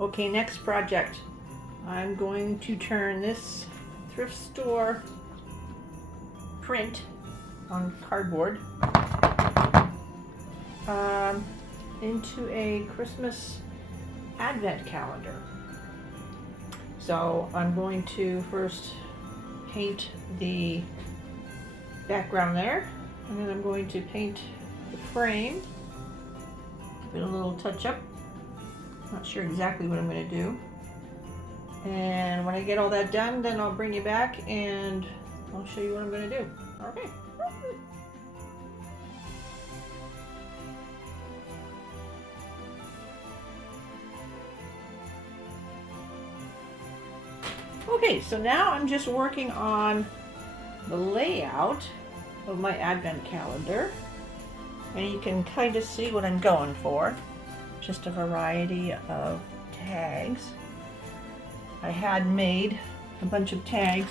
Okay, next project. I'm going to turn this thrift store print on cardboard into a Christmas advent calendar. So I'm going to first paint the background there, and then I'm going to paint the frame, give it a little touch up. Not sure exactly what I'm going to do. And when I get all that done, then I'll bring you back and I'll show you what I'm going to do. Okay. Okay, so now I'm just working on the layout of my advent calendar, and you can kind of see what I'm going for. Just a variety of tags. I had made a bunch of tags,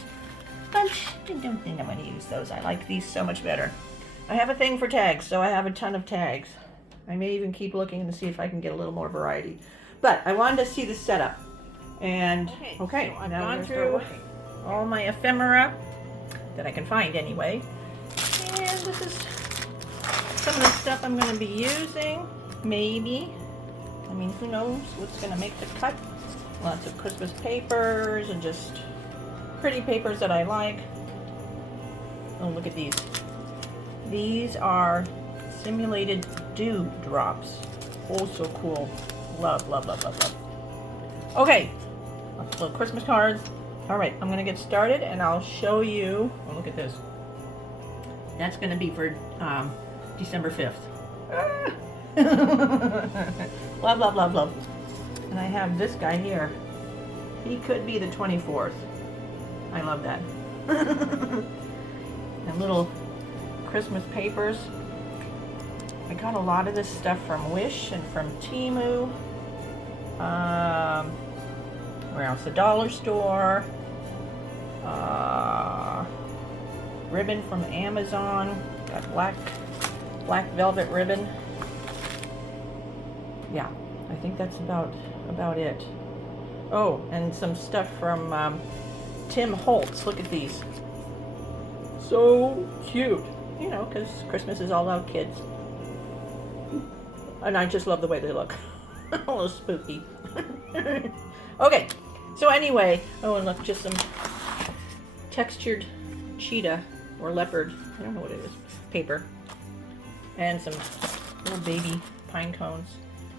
but I don't think I'm going to use those. I like these so much better. I have a thing for tags, so I have a ton of tags. I may even keep looking to see if I can get a little more variety. But I wanted to see the setup. And okay, so I've gone through all my ephemera that I can find anyway. And this is some of the stuff I'm going to be using, maybe. I mean, who knows what's going to make the cut. Lots of Christmas papers and just pretty papers that I like. Oh, look at these. These are simulated dew drops. Oh, so cool. Love, love, love, love, love. Okay, little Christmas cards. All right, I'm going to get started and I'll show you. Oh, look at this. That's going to be for December 5th. Ah. Love, love, love, love. And I have this guy here. He could be the 24th. I love that. And little Christmas papers. I got a lot of this stuff from Wish and from Temu. Where else? The dollar store. Ribbon from Amazon. Got black velvet ribbon. Yeah, I think that's about it. Oh, and some stuff from Tim Holtz. Look at these. So cute. You know, because Christmas is all about kids. And I just love the way they look. A little spooky. Okay, so anyway, oh, and look, just some textured cheetah or leopard, I don't know what it is, paper. And some little baby pine cones.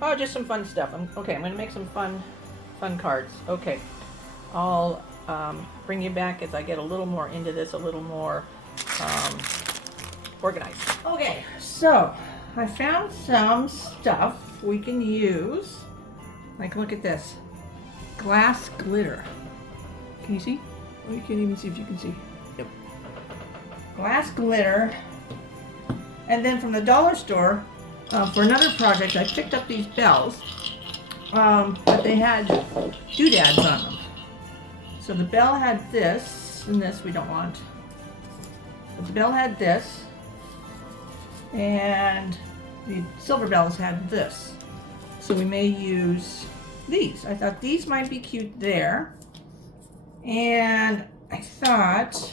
Oh, just some fun stuff. Okay, I'm going to make some fun cards. Okay, I'll bring you back as I get a little more into this, a little more organized. Okay, so I found some stuff we can use. Like, look at this. Glass glitter. Can you see? Oh, you can't even see if you can see. Yep. Glass glitter. And then from the dollar store, for another project, I picked up these bells, but they had doodads on them. So the bell had this, and this we don't want. But the bell had this, and the silver bells had this. So we may use these. I thought these might be cute there. And I thought,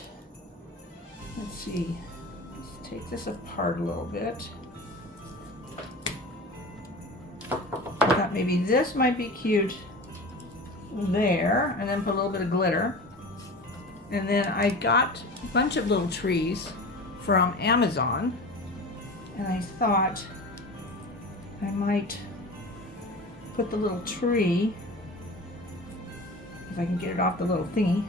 let's see, let's take this apart a little bit. I thought maybe this might be cute there, and then put a little bit of glitter. And then I got a bunch of little trees from Amazon, and I thought I might put the little tree, if I can get it off the little thingy.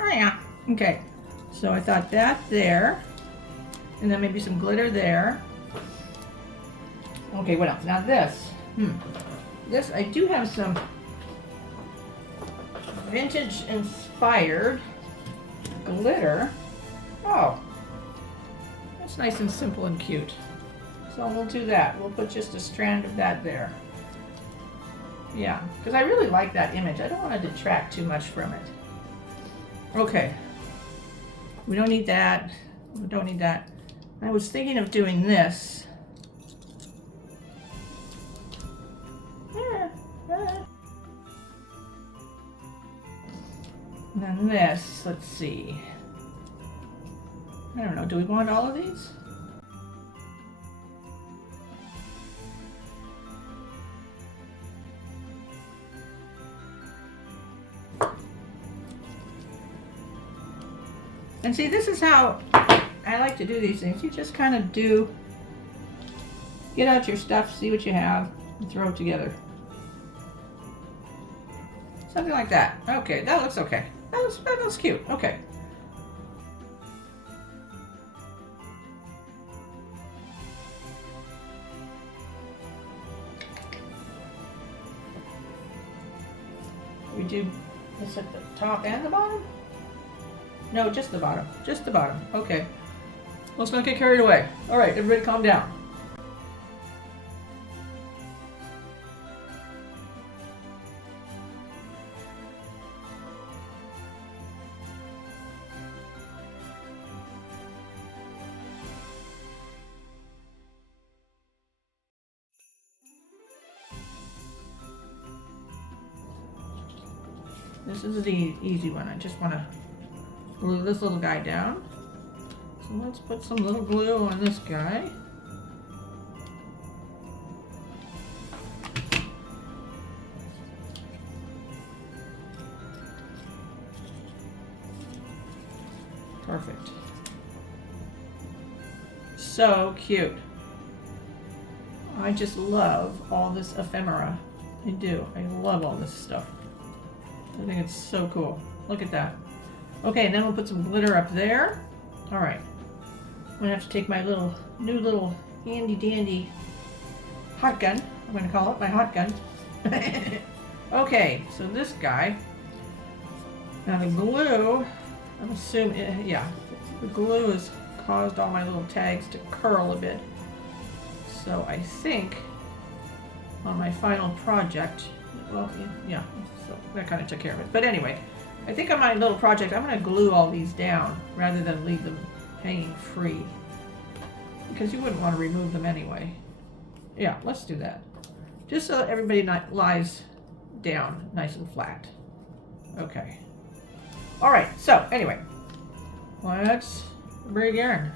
Oh yeah, okay. So I thought that there, and then maybe some glitter there. Okay, what else? Now this. This, I do have some vintage inspired glitter. Oh, that's nice and simple and cute. So we'll do that. We'll put just a strand of that there. Yeah, because I really like that image. I don't want to detract too much from it. Okay. We don't need that. We don't need that. I was thinking of doing this. And then this, let's see. I don't know, do we want all of these? And see, this is how I like to do these things. You just kind of get out your stuff, see what you have, and throw it together. Something like that. Okay, that looks okay. That looks cute. Okay. We do this at the top and the bottom? No, just the bottom. Just the bottom. Okay. Let's not get carried away. All right, everybody calm down. This is the easy one. I just want to glue this little guy down. So let's put some little glue on this guy. Perfect. So cute. I just love all this ephemera. I do. I love all this stuff. I think it's so cool. Look at that. Okay, and then we'll put some glitter up there. All right. I'm gonna have to take my new little handy dandy hot gun. I'm gonna call it my hot gun. Okay, so this guy. Now the glue, I'm assuming, yeah, the glue has caused all my little tags to curl a bit. So I think on my final project, well, yeah, so that kind of took care of it. But anyway, I think on my little project, I'm going to glue all these down rather than leave them hanging free, because you wouldn't want to remove them anyway. Yeah, let's do that. Just so everybody lies down nice and flat. Okay. All right, so anyway, let's begin.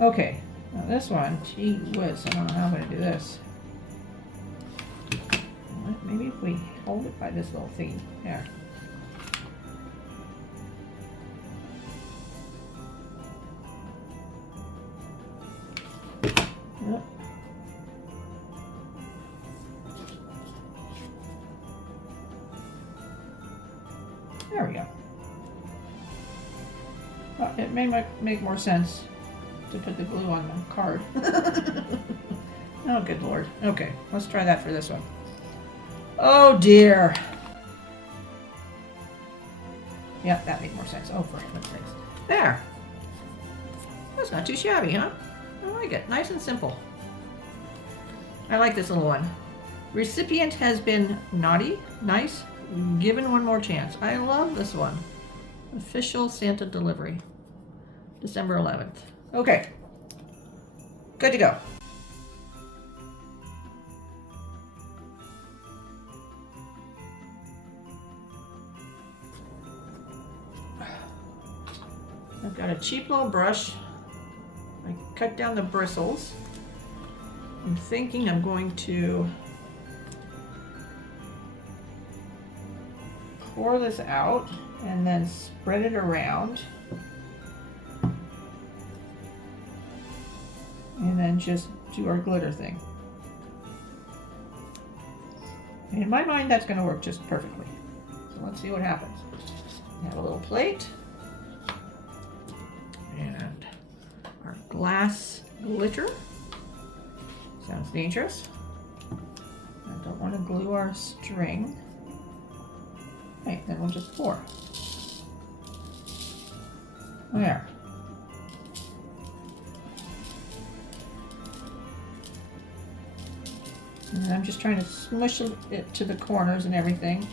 Okay, now this one, gee whiz, I don't know how I'm going to do this. Maybe if we hold it by this little thing. There. Yep. There we go. Well, it may make more sense to put the glue on the card. Oh, good Lord. Okay, let's try that for this one. Oh, dear. Yeah, that made more sense. Oh, for heaven's sakes. There. That's not too shabby, huh? I like it. Nice and simple. I like this little one. Recipient has been naughty, nice, given one more chance. I love this one. Official Santa delivery. December 11th. Okay. Good to go. I've got a cheap little brush. I cut down the bristles. I'm thinking I'm going to pour this out and then spread it around. And then just do our glitter thing. In my mind, that's going to work just perfectly. So let's see what happens. We have a little plate. And our glass glitter. Sounds dangerous. I don't want to glue our string. Right, then we'll just pour. There. And I'm just trying to smush it to the corners and everything.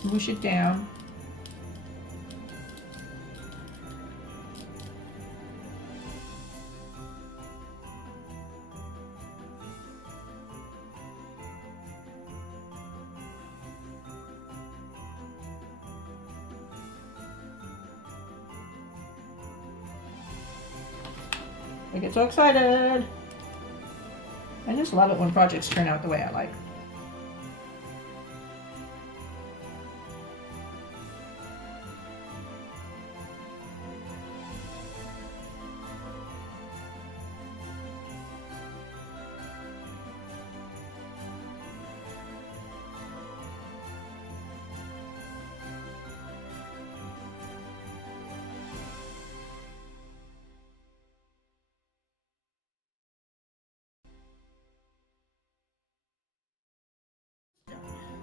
Smoosh it down. I get so excited. I just love it when projects turn out the way I like.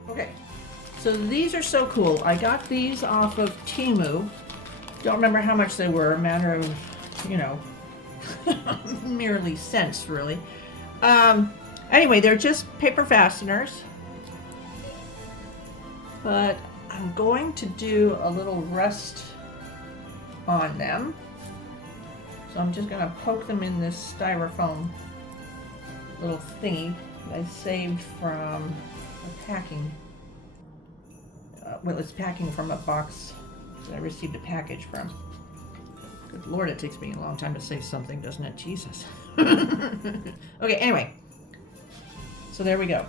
Okay, so these are so cool. I got these off of Temu. Don't remember how much they were, a matter of, you know, merely cents, really. Anyway, they're just paper fasteners. But I'm going to do a little rust on them. So I'm just going to poke them in this styrofoam little thingy that I saved from a packing. Well, it's packing from a box that I received a package from. Good Lord, it takes me a long time to say something, doesn't it? Jesus. Okay, anyway. So there we go.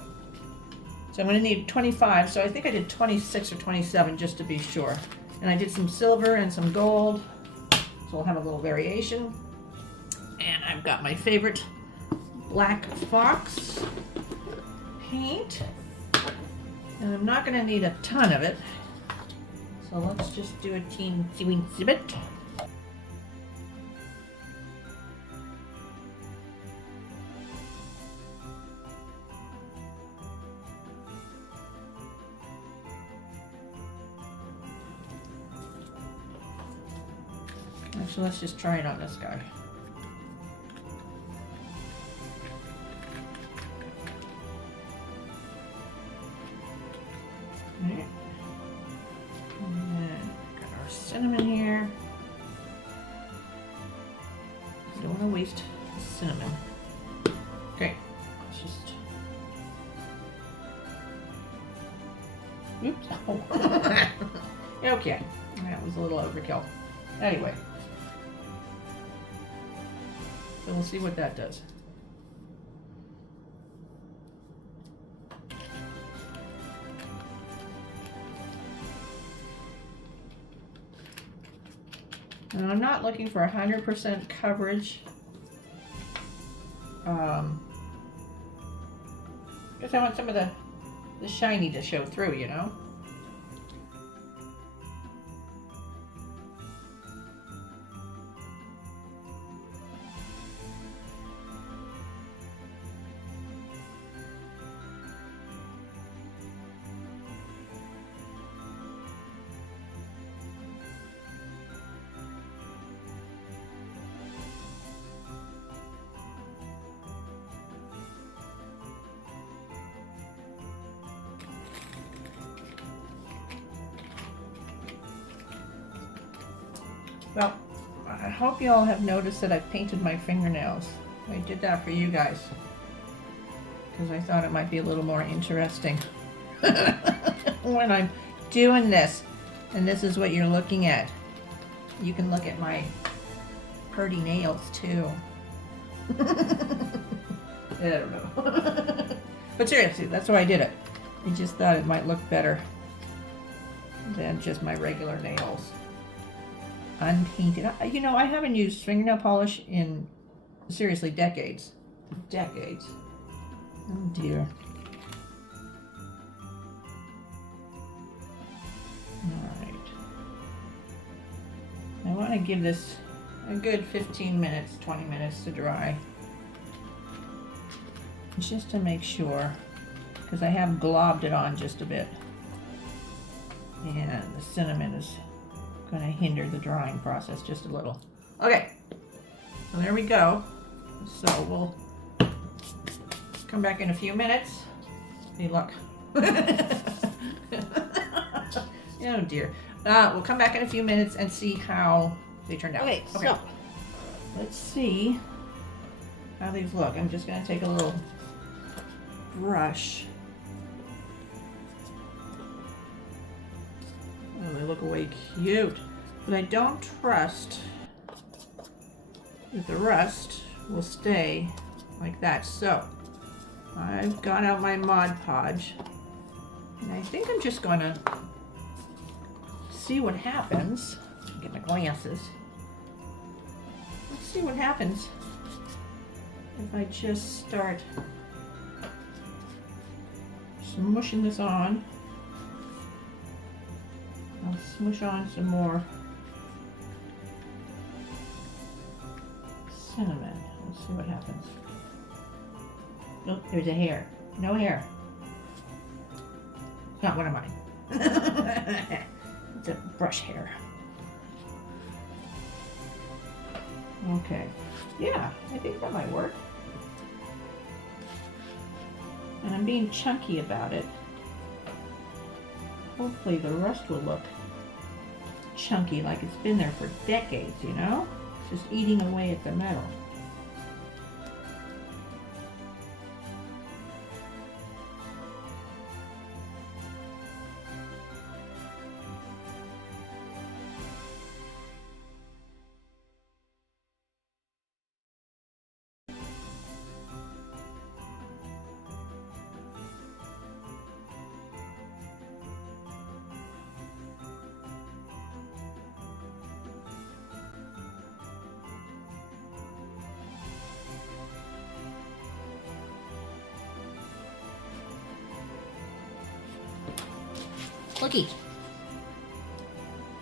So I'm going to need 25, so I think I did 26 or 27 just to be sure. And I did some silver and some gold, so we'll have a little variation. And I've got my favorite black fox paint. And I'm not going to need a ton of it, so let's just do a teensy bit. Actually, let's just try it on this guy. Right. And then got our cinnamon here. Don't want to waste cinnamon. Okay, let's just. Oops. Oh. Okay, that was a little overkill. Anyway, so we'll see what that does. And I'm not looking for 100% coverage. Because I want some of the shiny to show through, you know? Well, I hope you all have noticed that I've painted my fingernails. I did that for you guys because I thought it might be a little more interesting when I'm doing this. And this is what you're looking at. You can look at my pretty nails too. I don't know. But seriously, that's why I did it. I just thought it might look better than just my regular nails. Unpainted. You know, I haven't used fingernail polish in, seriously, decades. Decades. Oh dear. Alright. I want to give this a good 15 minutes, 20 minutes to dry. Just to make sure, because I have globbed it on just a bit. cinnamon is going to hinder the drying process just a little. Okay, so there we go. So we'll come back in a few minutes. Hey, look. Oh dear. We'll come back in a few minutes and see how they turned out. Okay, so let's see how these look. I'm just going to take a little brush. Oh, they look way cute. But I don't trust that the rest will stay like that. So I've got out my Mod Podge, and I think I'm just going to see what happens. Get my glasses. Let's see what happens if I just start smushing this on. I'll smush on some more cinnamon. Let's see what happens. Oh, there's a hair. No hair. It's not one of mine. It's a brush hair. Okay. Yeah, I think that might work. And I'm being chunky about it. Hopefully the rest will look chunky like it's been there for decades, you know? It's just eating away at the metal. Looky.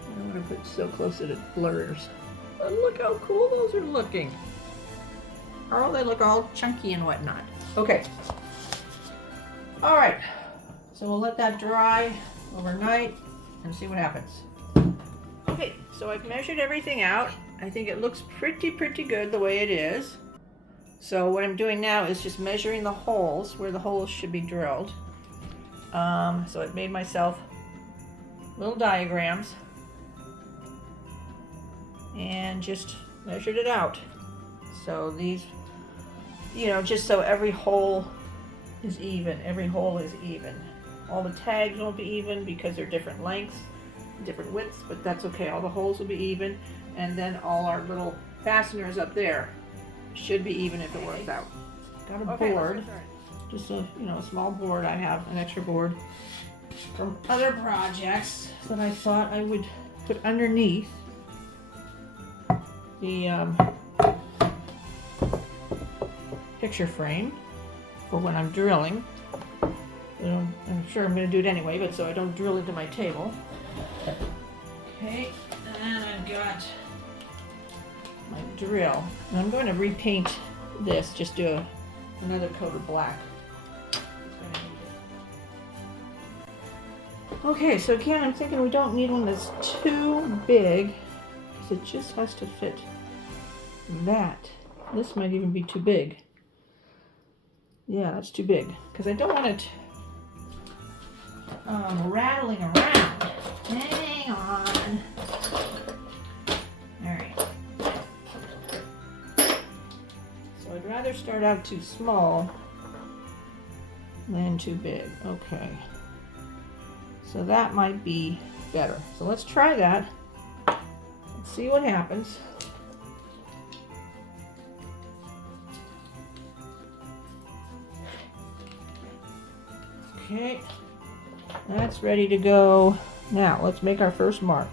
I don't want to put so close that it blurs. But look how cool those are looking. Oh, they look all chunky and whatnot. Okay. All right. So we'll let that dry overnight and see what happens. Okay, so I've measured everything out. I think it looks pretty good the way it is. So what I'm doing now is just measuring the holes where the holes should be drilled. So I've made myself little diagrams and just measured it out. So these, you know, just so every hole is even. Every hole is even. All the tags won't be even because they're different lengths, different widths, but that's okay. All the holes will be even, and then all our little fasteners up there should be even if it works out. Got a board, just a a small board. I have an extra board from other projects that I thought I would put underneath the picture frame for when I'm drilling. I'm sure I'm going to do it anyway, but so I don't drill into my table. Okay, and I've got my drill. And I'm going to repaint this, just do another coat of black. Okay, so again, I'm thinking we don't need one that's too big, because it just has to fit that. This might even be too big. Yeah, that's too big, because I don't want it rattling around. Hang on. Alright. So I'd rather start out too small than too big. Okay. So that might be better. So let's try that. Let's see what happens. Okay, that's ready to go. Now let's make our first mark.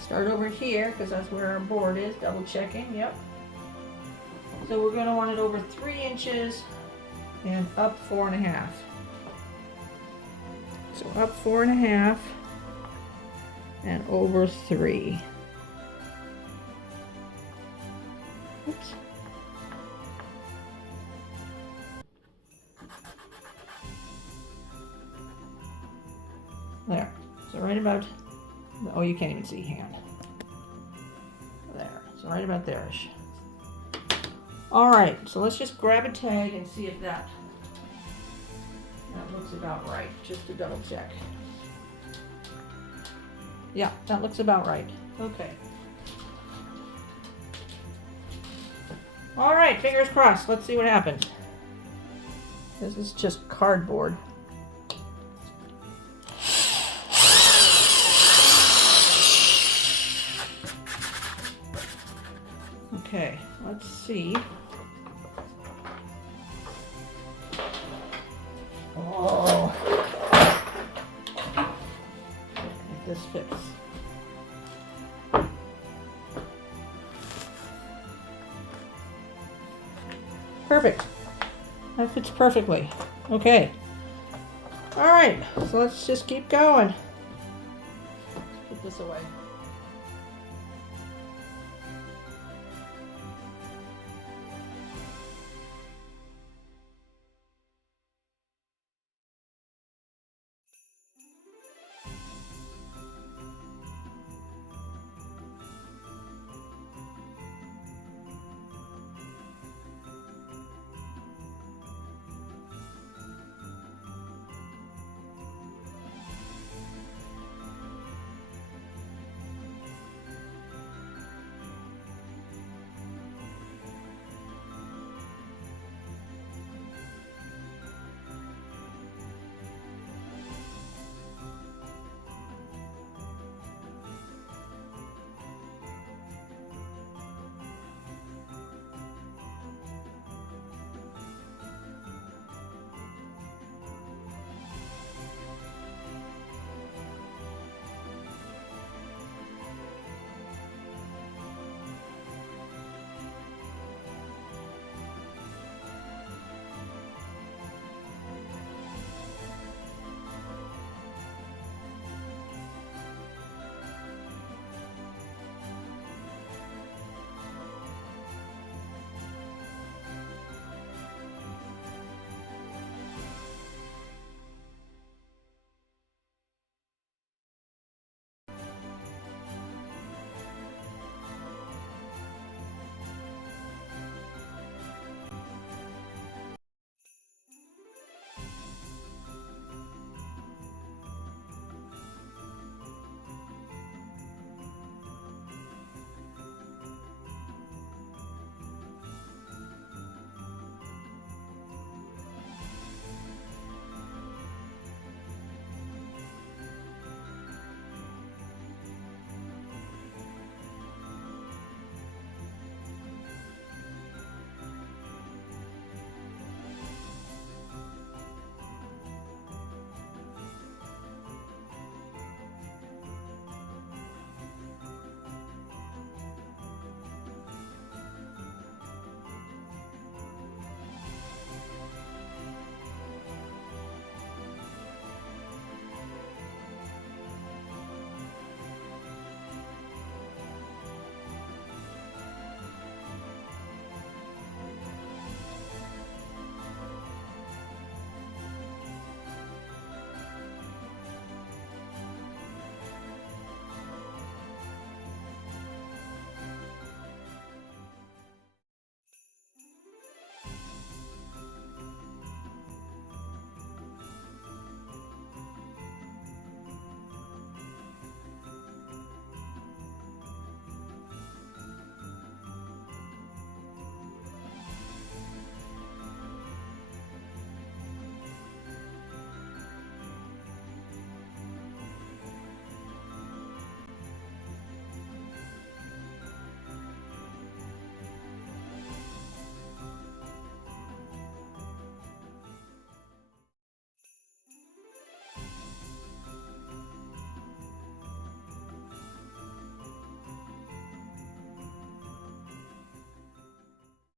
Start over here because that's where our board is. Double checking. Yep. So we're going to want it over 3 inches and up 4.5. So up 4.5 and over 3. Oops. There. So right about, oh, you can't even see hand. There, so right about there-ish. All right, so let's just grab a tag and see if that looks about right, just to double check. Yeah, that looks about right. Okay. All right, fingers crossed. Let's see what happens. This is just cardboard. Okay, let's see. Oh, if this fits. Perfect. That fits perfectly. Okay. All right, so let's just keep going. Put this away.